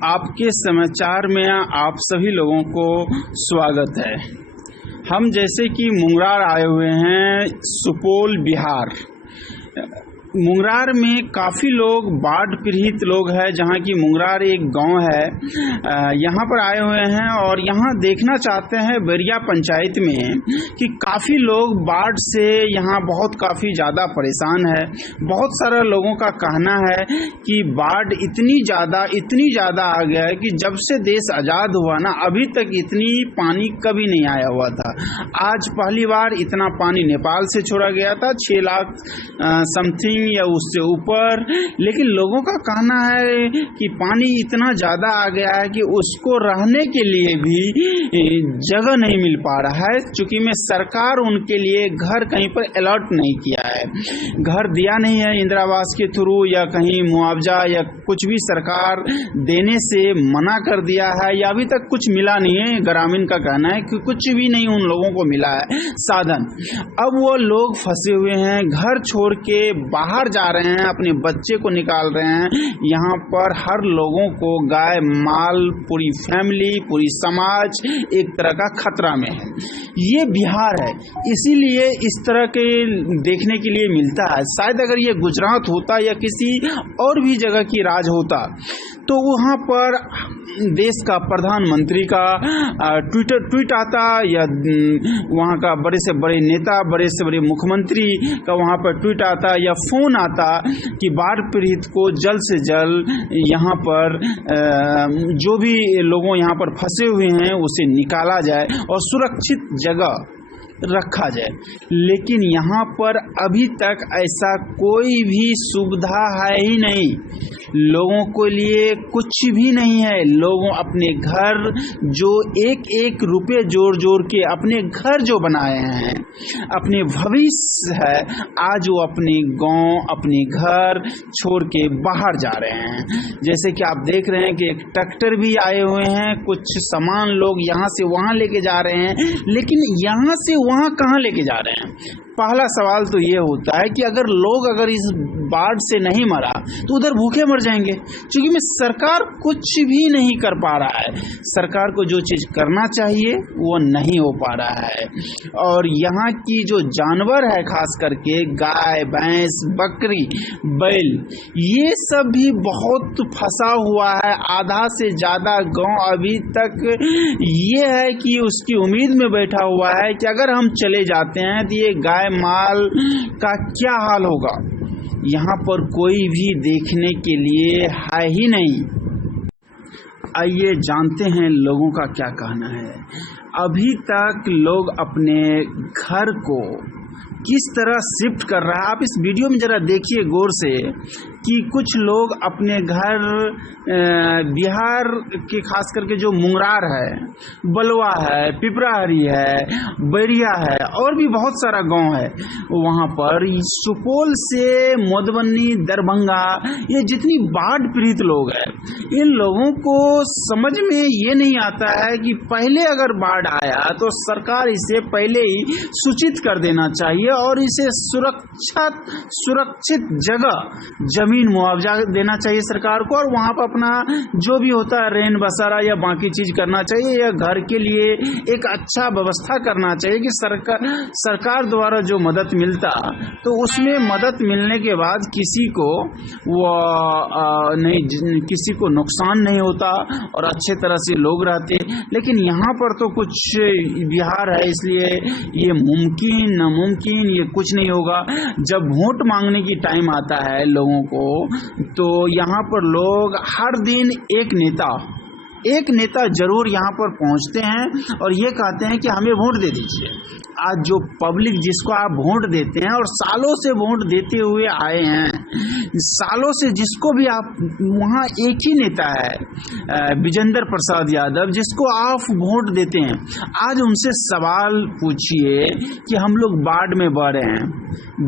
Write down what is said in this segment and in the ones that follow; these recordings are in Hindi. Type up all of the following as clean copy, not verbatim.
आपके समाचार में आप सभी लोगों को स्वागत है। हम जैसे कि मुंगरार आए हुए हैं, सुपौल बिहार। मुंगरार में काफ़ी लोग बाढ़ पीड़ित लोग हैं, जहाँ की मुंगरार एक गांव है, यहाँ पर आए हुए हैं और यहाँ देखना चाहते हैं बैरिया पंचायत में कि काफ़ी लोग बाढ़ से यहाँ बहुत काफ़ी ज़्यादा परेशान है। बहुत सारे लोगों का कहना है कि बाढ़ इतनी ज़्यादा आ गया है कि जब से देश आज़ाद हुआ ना, अभी तक इतनी पानी कभी नहीं आया हुआ था। आज पहली बार इतना पानी नेपाल से छोड़ा गया था, 6 लाख समथिंग या उससे ऊपर। लेकिन लोगों का कहना है कि पानी इतना ज़्यादा आ गया है कि उसको रहने के लिए भी जगह नहीं मिल पा रहा है, चूँकि में सरकार उनके लिए घर कहीं पर अलॉट नहीं किया है, घर दिया नहीं है इंदिरा आवास के थ्रू या कहीं मुआवजा या कुछ भी सरकार देने से मना कर दिया है, या अभी तक कुछ मिला नहीं है। ग्रामीण का कहना है कि कुछ भी नहीं उन लोगों को मिला है साधन। अब वो लोग फंसे हुए हैं, घर छोड़ के बाहर जा रहे हैं, अपने बच्चे को निकाल रहे हैं। यहाँ पर हर लोगों को, गाय माल, पूरी फैमिली, पूरी समाज एक तरह का खतरा में है। ये बिहार है, इसीलिए इस तरह के देखने के लिए मिलता है। शायद अगर ये गुजरात होता या किसी और भी जगह की राज होता तो वहाँ पर देश का प्रधानमंत्री का ट्वीट आता, या वहाँ का बड़े से बड़े नेता, बड़े से बड़े मुख्यमंत्री का वहाँ पर ट्वीट आता या फ़ोन आता कि बाढ़ पीड़ित को जल्द से जल्द यहाँ पर जो भी लोगों यहाँ पर फंसे हुए हैं उसे निकाला जाए और सुरक्षित जगह रखा जाए। लेकिन यहाँ पर अभी तक ऐसा कोई भी सुविधा है ही नहीं, लोगों के लिए कुछ भी नहीं है। लोगों अपने घर जो एक रुपये जोड़ के अपने घर जो बनाए हैं, अपने भविष्य है, आज वो अपने गांव, अपने घर छोड़ के बाहर जा रहे हैं। जैसे कि आप देख रहे हैं कि एक ट्रैक्टर भी आए हुए हैं, कुछ सामान लोग यहाँ से वहाँ लेके जा रहे हैं, लेकिन यहाँ से वहाँ कहाँ लेके जा रहे हैं? पहला सवाल तो ये होता है कि अगर इस बाढ़ से नहीं मरा तो उधर भूखे मर जाएंगे, क्योंकि में सरकार कुछ भी नहीं कर पा रहा है। सरकार को जो चीज़ करना चाहिए वो नहीं हो पा रहा है। और यहाँ की जो जानवर है, खास करके गाय, भैंस, बकरी, बैल, ये सब भी बहुत फंसा हुआ है। आधा से ज़्यादा गांव अभी तक ये है कि उसकी उम्मीद में बैठा हुआ है कि अगर हम चले जाते हैं तो ये गाय माल का क्या हाल होगा। यहाँ पर कोई भी देखने के लिए है ही नहीं। आइए जानते हैं लोगों का क्या कहना है। अभी तक लोग अपने घर को किस तरह शिफ्ट कर रहा है, आप इस वीडियो में ज़रा देखिए गौर से कि कुछ लोग अपने घर बिहार के खास करके जो मुंगरार है, बलवा है, पिपराहरी है, बैरिया है और भी बहुत सारा गांव है, वहाँ पर सुपौल से मधुबनी, दरभंगा, ये जितनी बाढ़ पीड़ित लोग हैं, इन लोगों को समझ में ये नहीं आता है कि पहले अगर बाढ़ आया तो सरकार इसे पहले ही सूचित कर देना चाहिए और इसे सुरक्षित जगह, जमीन, मुआवजा देना चाहिए सरकार को, और वहाँ पर अपना जो भी होता है रेन बसेरा या बाकी चीज करना चाहिए, या घर के लिए एक अच्छा व्यवस्था करना चाहिए कि सरकार द्वारा जो मदद मिलता तो उसमें मदद मिलने के बाद किसी को नुकसान नहीं होता और अच्छे तरह से लोग रहते। लेकिन यहाँ पर तो कुछ बिहार है, इसलिए ये मुमकिन नामुमकिन ये कुछ नहीं होगा। जब वोट मांगने की टाइम आता है लोगों को, तो यहाँ पर लोग हर दिन एक नेता जरूर यहाँ पर पहुँचते हैं और ये कहते हैं कि हमें वोट दे दीजिए। आज जो पब्लिक जिसको आप वोट देते हैं और सालों से वोट देते हुए आए हैं, सालों से जिसको भी आप, वहाँ एक ही नेता है विजेंद्र प्रसाद यादव, जिसको आप वोट देते हैं। आज उनसे सवाल पूछिए कि हम लोग बाढ़ में बह रहे हैं,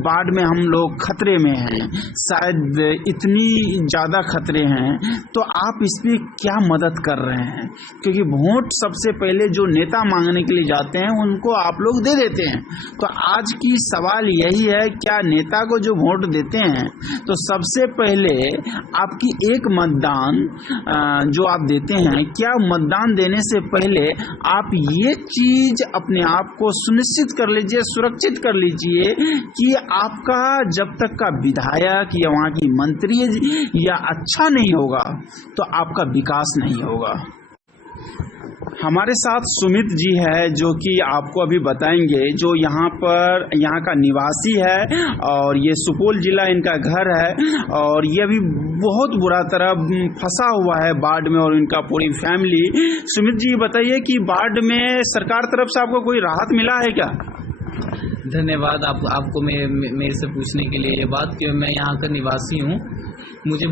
बाढ़ में हम लोग खतरे में हैं, शायद इतनी ज़्यादा खतरे हैं, तो आप इस पर क्या मदद कर रहे हैं? क्योंकि वोट सबसे पहले जो नेता मांगने के लिए जाते हैं उनको आप लोग दे देते हैं। तो आज की सवाल यही है, क्या नेता को जो वोट देते हैं तो सबसे पहले आपकी एक मतदान जो आप देते हैं, क्या मतदान देने से पहले आप ये चीज अपने आप को सुनिश्चित कर लीजिए, सुरक्षित कर लीजिए कि आपका जब तक का विधायक या वहाँ की मंत्री या अच्छा नहीं होगा तो आपका विकास नहीं होगा। हमारे साथ सुमित जी है जो कि आपको अभी बताएंगे, जो यहाँ का निवासी है और ये सुपौल जिला इनका घर है और ये अभी बहुत बुरा तरह फंसा हुआ है बाढ़ में और इनका पूरी फैमिली। सुमित जी बताइए कि बाढ़ में सरकार तरफ से आपको कोई राहत मिला है क्या? धन्यवाद आपको मेरे से पूछने के लिए ये बात कि मैं यहाँ का निवासी हूँ। मैं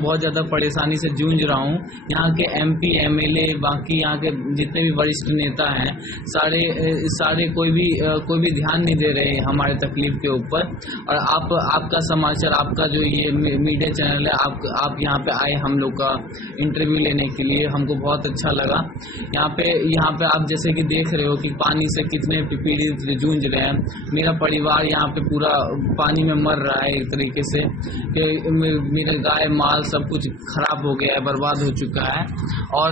बहुत ज़्यादा परेशानी से जूझ रहा हूँ। यहाँ के MP MLA बाकी यहाँ के जितने भी वरिष्ठ नेता हैं सारे कोई भी ध्यान नहीं दे रहे हमारे तकलीफ के ऊपर। और आपका समाचार, आपका जो ये मीडिया चैनल है, आप यहाँ पे आए हम लोग का इंटरव्यू लेने के लिए, हमको बहुत अच्छा लगा। यहाँ पे आप जैसे कि देख रहे हो कि पानी से कितने पीड़ित जूझ रहे हैं। मेरा परिवार यहाँ पे पूरा पानी में मर रहा है एक तरीके से कि मेरे गाय माल सब कुछ खराब हो गया है, बर्बाद हो चुका है। और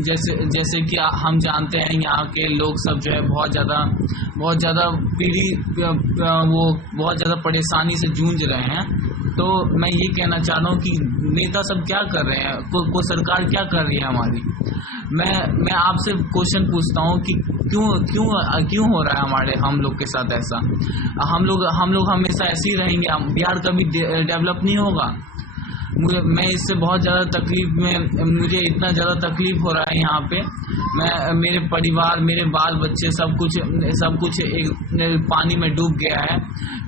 जैसे कि हम जानते हैं यहाँ के लोग सब जो है बहुत ज़्यादा वो बहुत ज़्यादा परेशानी से जूझ रहे हैं। तो मैं ये कहना चाह रहा हूँ कि नेता सब क्या कर रहे हैं, को सरकार क्या कर रही है हमारी। मैं आपसे क्वेश्चन पूछता हूँ कि क्यों हो रहा है हम लोग के साथ ऐसा। हम लोग हमेशा ऐसे ही रहेंगे, बिहार कभी डेवलप नहीं होगा। मैं इससे बहुत ज़्यादा तकलीफ में, मुझे इतना ज़्यादा तकलीफ हो रहा है यहाँ पे। मेरे परिवार, मेरे बाल बच्चे सब कुछ एक पानी में डूब गया है।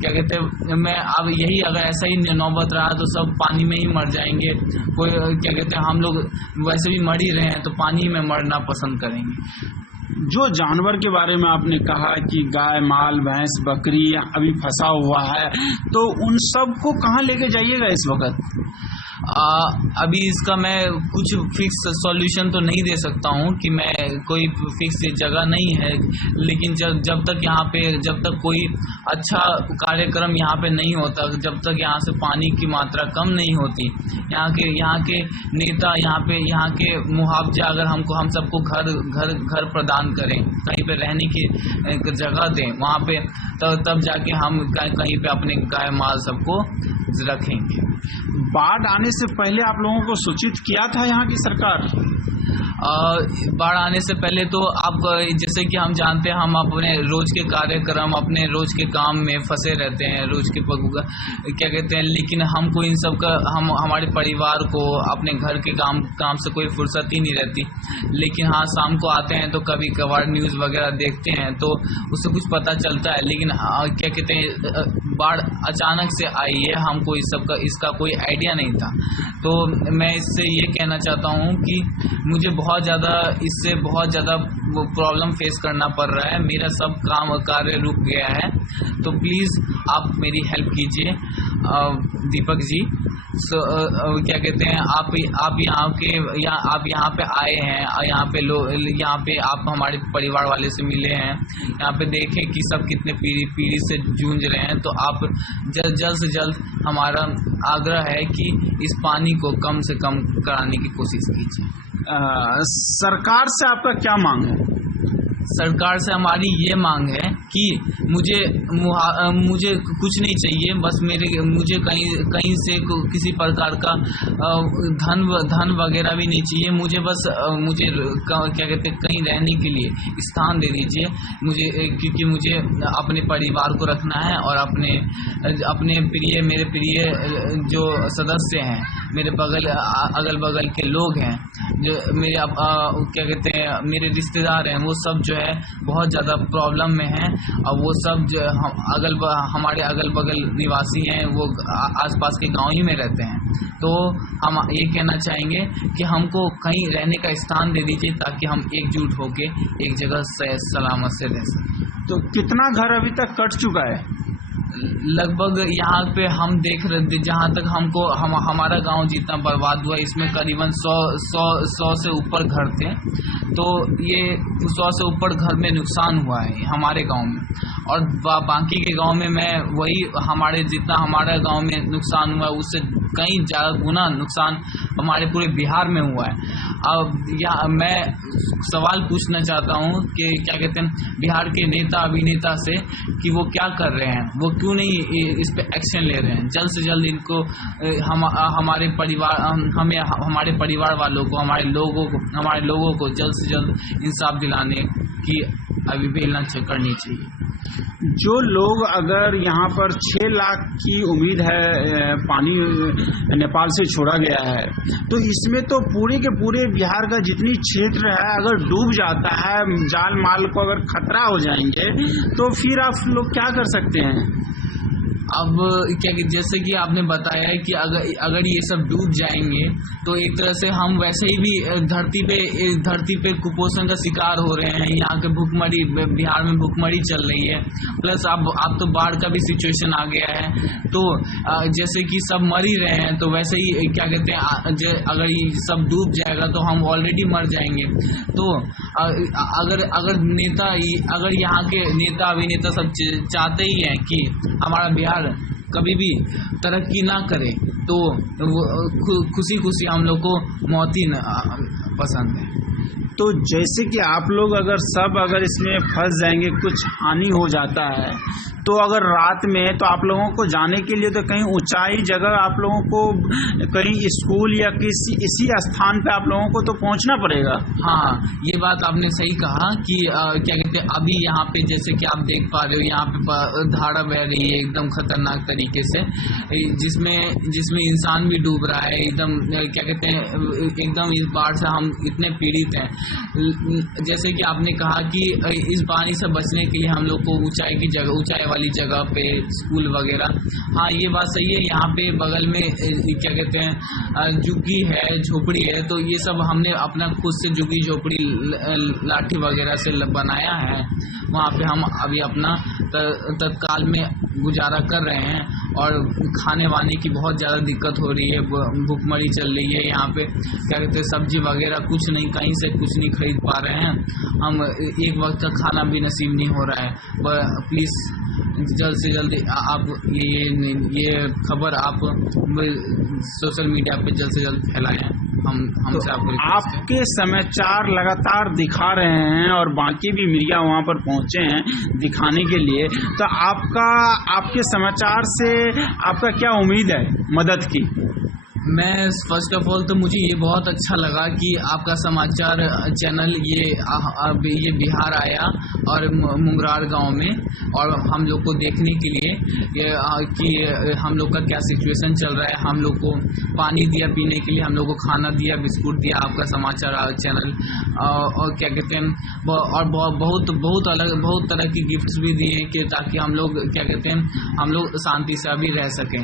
क्या कहते हैं, मैं अब यही अगर ऐसा ही नौबत रहा तो सब पानी में ही मर जाएंगे। कोई क्या कहते हैं, हम लोग वैसे भी मर ही रहे हैं तो पानी में मरना पसंद करेंगे। जो जानवर के बारे में आपने कहा कि गाय माल भैंस बकरी अभी फंसा हुआ है, तो उन सब को कहाँ लेके जाइएगा इस वक्त? अभी इसका मैं कुछ फिक्स सॉल्यूशन तो नहीं दे सकता हूँ कि मैं कोई फिक्स जगह नहीं है। लेकिन जब तक कोई अच्छा कार्यक्रम यहाँ पे नहीं होता, जब तक यहाँ से पानी की मात्रा कम नहीं होती, यहाँ के नेता यहाँ के मुआवजा अगर हम सबको घर प्रदान करें, कहीं पे रहने की जगह दें वहाँ पे, तब जाके हम कहीं पे अपने गाय माल सबको रखेंगे। बाढ़ आने से पहले आप लोगों को सूचित किया था यहाँ की सरकार? बाढ़ आने से पहले तो आप जैसे कि हम जानते हैं, हम अपने रोज के कार्यक्रम, अपने रोज के काम में फंसे रहते हैं, रोज के क्या कहते हैं। लेकिन हमको इन सब का हमारे परिवार को अपने घर के काम से कोई फुर्सत ही नहीं रहती। लेकिन हाँ, शाम को आते हैं तो कभी कभार न्यूज़ वगैरह देखते हैं तो उससे कुछ पता चलता है। लेकिन क्या कहते हैं, बाढ़ अचानक से आई है, हमको इसका कोई आइडिया नहीं था। तो मैं इससे ये कहना चाहता हूँ कि मुझे इससे बहुत ज़्यादा प्रॉब्लम फेस करना पड़ रहा है। मेरा सब कार्य रुक गया है। तो प्लीज़ आप मेरी हेल्प कीजिए दीपक जी। क्या कहते हैं, आप यहाँ पे आए हैं, यहाँ पे आप हमारे परिवार वाले से मिले हैं, यहाँ पे देखें कि सब कितने पीढ़ी से जूझ रहे हैं। तो आप जल्द से जल्द, हमारा आग्रह है कि इस पानी को कम से कम कराने की कोशिश कीजिए। सरकार से आपका क्या मांग है? सरकार से हमारी ये मांग है कि मुझे कुछ नहीं चाहिए, बस मुझे कहीं से किसी प्रकार का धन वगैरह भी नहीं चाहिए। मुझे क्या कहते हैं, कहीं रहने के लिए स्थान दे दीजिए मुझे, क्योंकि मुझे अपने परिवार को रखना है और अपने मेरे प्रिय जो सदस्य हैं, मेरे अगल बगल के लोग हैं, जो मेरे क्या कहते हैं, मेरे रिश्तेदार हैं, वो सब जो है बहुत ज़्यादा प्रॉब्लम में हैं। और वो सब जो हमारे अगल बगल निवासी हैं, वो आसपास के गांव ही में रहते हैं। तो हम ये कहना चाहेंगे कि हमको कहीं रहने का स्थान दे दीजिए ताकि हम एकजुट होके एक जगह सलामत से रह सकें। तो कितना घर अभी तक कट चुका है? लगभग यहाँ पे हम देख रहे थे, जहाँ तक हमको हमारा गांव जितना बर्बाद हुआ, इसमें करीबन 100 से ऊपर घर थे। तो ये 100 से ऊपर घर में नुकसान हुआ है हमारे गांव में, और बाकी के गांव में मैं वही जितना हमारा गांव में नुकसान हुआ है उससे कई ज़्यादा गुना नुकसान हमारे पूरे बिहार में हुआ है। अब मैं सवाल पूछना चाहता हूँ कि क्या कहते हैं बिहार के नेता अभिनेता से कि वो क्या कर रहे हैं, वो क्यों नहीं इस पे एक्शन ले रहे हैं। जल्द से जल्द इनको हमारे परिवार वालों को, हमारे लोगों को जल्द से जल्द इंसाफ दिलाने की अवहेलना करनी चाहिए। जो लोग अगर यहाँ पर 6 लाख की उम्मीद है पानी नेपाल से छोड़ा गया है, तो इसमें तो पूरे के पूरे बिहार का जितनी क्षेत्र है अगर डूब जाता है, जान माल को अगर खतरा हो जाएंगे, तो फिर आप लोग क्या कर सकते हैं? अब क्या जैसे कि आपने बताया है कि अगर ये सब डूब जाएंगे तो एक तरह से हम वैसे ही भी धरती पे कुपोषण का शिकार हो रहे हैं। यहाँ के भूखमरी, बिहार में भूखमरी चल रही है, प्लस अब तो बाढ़ का भी सिचुएशन आ गया है। तो जैसे कि सब मर ही रहे हैं, तो वैसे ही क्या कहते हैं अगर ये सब डूब जाएगा तो हम ऑलरेडी मर जाएंगे। तो अगर यहाँ के नेता अभिनेता सब चाहते ही हैं कि हमारा बिहार कभी भी तरक्की ना करे, तो खुशी खुशी हम लोग को मौत ही पसंद है। तो जैसे कि आप लोग अगर इसमें फंस जाएंगे, कुछ हानि हो जाता है, तो अगर रात में तो आप लोगों को जाने के लिए तो कहीं ऊंचाई जगह आप लोगों को कहीं स्कूल या इसी स्थान पे आप लोगों को तो पहुंचना पड़ेगा। हाँ, ये बात आपने सही कहा कि क्या कहते हैं अभी यहाँ पे जैसे कि आप देख पा रहे हो, यहाँ पे धारा बह रही है एकदम खतरनाक तरीके से, जिसमें इंसान भी डूब रहा है एकदम। क्या कहते हैं एकदम इस बाढ़ से हम इतने पीड़ित हैं। जैसे कि आपने कहा कि इस पानी से बचने के लिए हम लोग को ऊंचाई वाली जगह पे स्कूल वगैरह, हाँ ये बात सही है। यहाँ पे बगल में क्या कहते हैं झुग्गी है, झोपड़ी है, तो ये सब हमने अपना खुद से झुग्गी झोपड़ी लाठी वगैरह से बनाया है। वहाँ पे हम अभी अपना तत्काल में गुजारा कर रहे हैं, और खाने वाने की बहुत ज़्यादा दिक्कत हो रही है, भूखमरी चल रही है। यहाँ पे क्या कहते हैं सब्जी वगैरह कुछ नहीं, कहीं से कुछ नहीं खरीद पा रहे हैं हम, एक वक्त का खाना भी नसीब नहीं हो रहा है। प्लीज़ जल्द से जल्द आप ये खबर आप सोशल मीडिया पे जल्द से जल्द फैलाएं। हमसे आपके समाचार लगातार दिखा रहे हैं और बाकी भी मीडिया वहाँ पर पहुँचे हैं दिखाने के लिए, तो आपके समाचार से आपका क्या उम्मीद है मदद की? मैं फर्स्ट ऑफ ऑल तो मुझे ये बहुत अच्छा लगा कि आपका समाचार चैनल ये बिहार आया और मुंगरार गांव में, और हम लोग को देखने के लिए कि हम लोग का क्या सिचुएशन चल रहा है। हम लोग को पानी दिया पीने के लिए, हम लोग को खाना दिया, बिस्कुट दिया आपका समाचार चैनल, और क्या कहते हैं और बहुत तरह की गिफ्ट्स भी दिए कि ताकि हम लोग क्या कहते हैं हम लोग शांति से अभी रह सकें।